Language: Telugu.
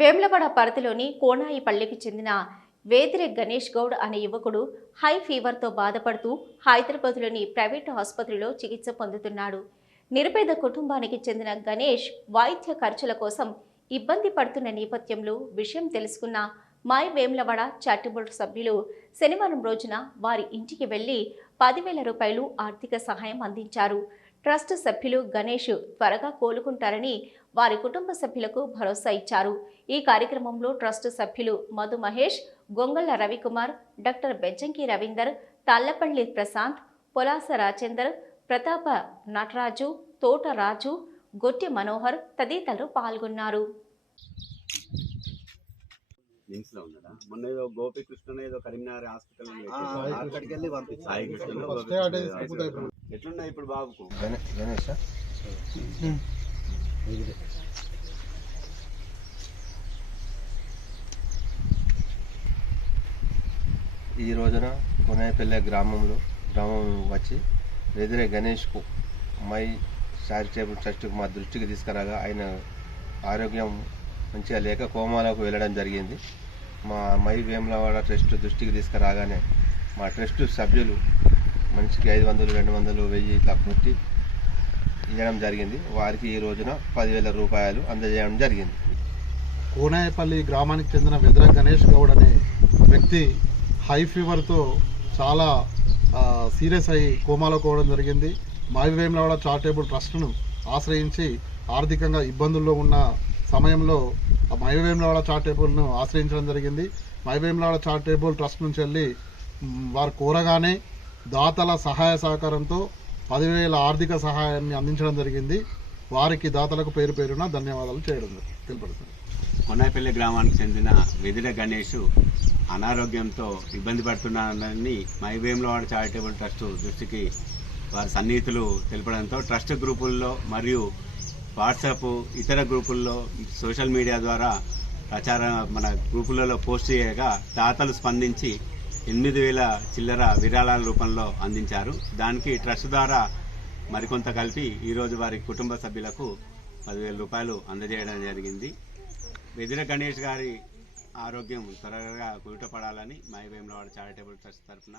వేములవాడ పరిధిలోని కోనాయిపల్లికి చెందిన వేదిరె గణేష్ గౌడ్ అనే యువకుడు హై ఫీవర్తో బాధపడుతూ హైదరాబాద్లోని ప్రైవేటు ఆసుపత్రిలో చికిత్స పొందుతున్నాడు. నిరుపేద కుటుంబానికి చెందిన గణేష్ వైద్య ఖర్చుల కోసం ఇబ్బంది పడుతున్న నేపథ్యంలో విషయం తెలుసుకున్న మై వేములవాడ చారిటబుల్ సభ్యులు శనివారం రోజున వారి ఇంటికి వెళ్ళి పదివేల రూపాయలు ఆర్థిక సహాయం అందించారు. ట్రస్ట్ సభ్యులు గణేష్ త్వరగా కోలుకుంటారని వారి కుటుంబ సభ్యులకు భరోసా ఇచ్చారు. ఈ కార్యక్రమంలో ట్రస్ట్ సభ్యులు మధు మహేష్ గొంగళ్ళ రవికుమార్ డాక్టర్ బెజ్జంకి రవీందర్ తాళ్ళపల్లి ప్రశాంత్ పొలాస రాజేందర్ ప్రతాప నటరాజు తోట రాజు గొట్టె మనోహర్ తదితరులు పాల్గొన్నారు. నిమ్స్లో ఉన్నాడా? మొన్న ఏదో గోపికృష్ణ ఏదో కరీంనగర్ హాస్పిటల్ అక్కడికి వెళ్ళి పంపించారు ఎట్లున్నాయి ఇప్పుడు బాబుకు? గణే- గణేష్? ఈ రోజున కొనాయపల్లె గ్రామంలో గ్రామం వచ్చి వెదిరే గణేష్కు మై చారిటబుల్ ట్రస్ట్కు మా దృష్టికి తీసుకురాగా ఆయన ఆరోగ్యం మంచిగా లేక కోమాలోకి వెళ్ళడం జరిగింది. మా మై వేములవాడ ట్రస్ట్ దృష్టికి తీసుకురాగానే మా ట్రస్ట్ సభ్యులు మనిషికి ఐదు వందలు రెండు వందలు వెయ్యి ఇట్లా కొట్టి ఇవ్వడం జరిగింది. వారికి ఈ రోజున పదివేల రూపాయలు అందజేయడం జరిగింది. కోనాయపల్లి గ్రామానికి చెందిన వెదర గణేష్ గౌడ్ అనే వ్యక్తి హై ఫీవర్తో చాలా సీరియస్ అయి కోమాలో కోవడం జరిగింది. మావివేములవాడ చారిటబుల్ ట్రస్ట్ను ఆశ్రయించి ఆర్థికంగా ఇబ్బందుల్లో ఉన్న సమయంలో ఆ మైవేములవాడ చారిటబుల్ను ఆశ్రయించడం జరిగింది. మైవేములవాడ చారిటబుల్ ట్రస్ట్ నుంచి వెళ్ళి వారు కోరగానే దాతల సహాయ సహకారంతో పదివేల ఆర్థిక సహాయాన్ని అందించడం జరిగింది. వారికి దాతలకు పేరు పేరున ధన్యవాదాలు చేయడం తెలుపడుతుంది కొన్నాయిపల్లి గ్రామానికి చెందిన వెదిర గణేష్ అనారోగ్యంతో ఇబ్బంది పడుతున్నారని మైవేంలవాడ చారిటబుల్ ట్రస్ట్ దృష్టికి వారి సన్నిహితులు తెలపడంతో ట్రస్ట్ గ్రూపుల్లో మరియు వాట్సాప్ ఇతర గ్రూపుల్లో సోషల్ మీడియా ద్వారా ప్రచారం మన గ్రూపులలో పోస్ట్ చేయగా దాతలు స్పందించి ఎనిమిది వేల చిల్లర విరాళాల రూపంలో అందించారు. దానికి ట్రస్ట్ ద్వారా మరికొంత కలిపి ఈరోజు వారి కుటుంబ సభ్యులకు పదివేల రూపాయలు అందజేయడం జరిగింది. వెదిర గణేష్ గారి ఆరోగ్యం త్వరగా కుదుటపడాలని మై వేములవాడ చారిటబుల్ ట్రస్ట్ తరఫున